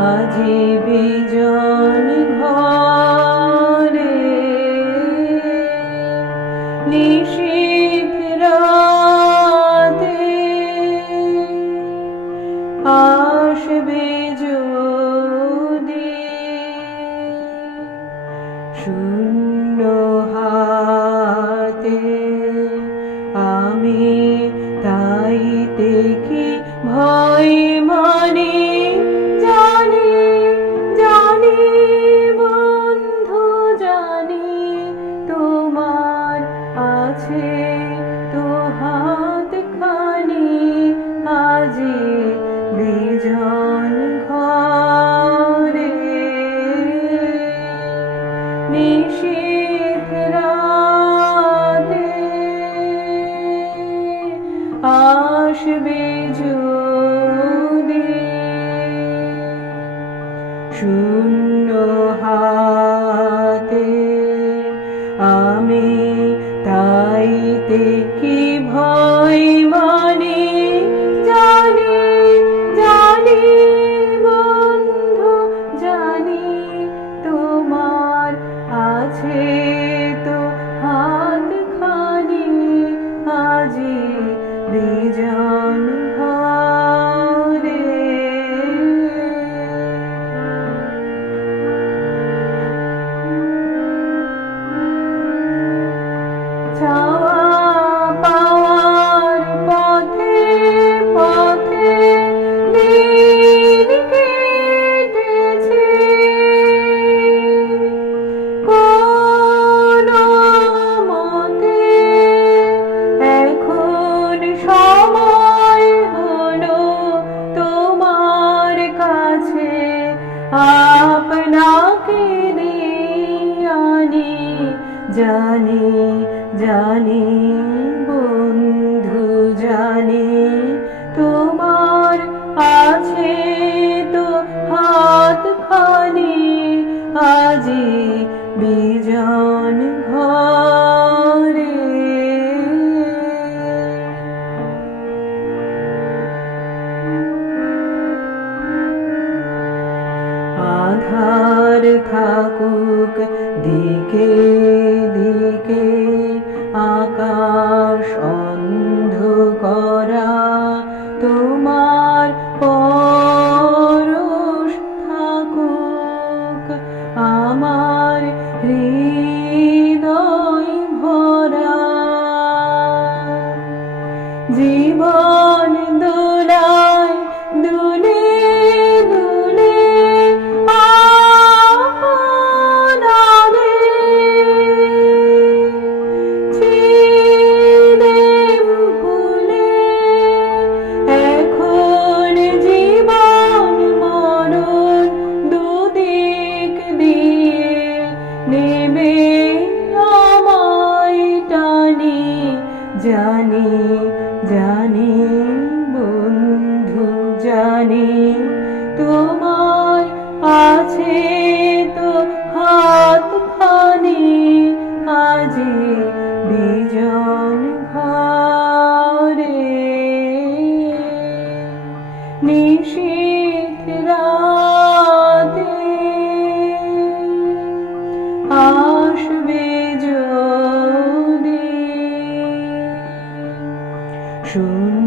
আজি বিজন ঘরে নিশীথ রাতে আসবে যদি শূন্য আছে তো হাত খানি আজি বিজন ঘরে। নিশীথ রাতে আসবে যদি শূন্য হাতে কি ভয় মানে জানি জানি বন্ধু, জানি তোমার আছে তো হাত খানি আজি বিজন ঘরে চাওয়া আপনাকে আনি জানি জানি বন্ধু জানি তোমার আছে তো হাত খানি আজি বিজন ঘরে থাকুক দিকে দিকে আকাশ বন্ধু জানি তোমার আছে তো হাত খানি আজি বিজন ঘরে নিশীথ রাতে আসবে যদি। শূন্য হা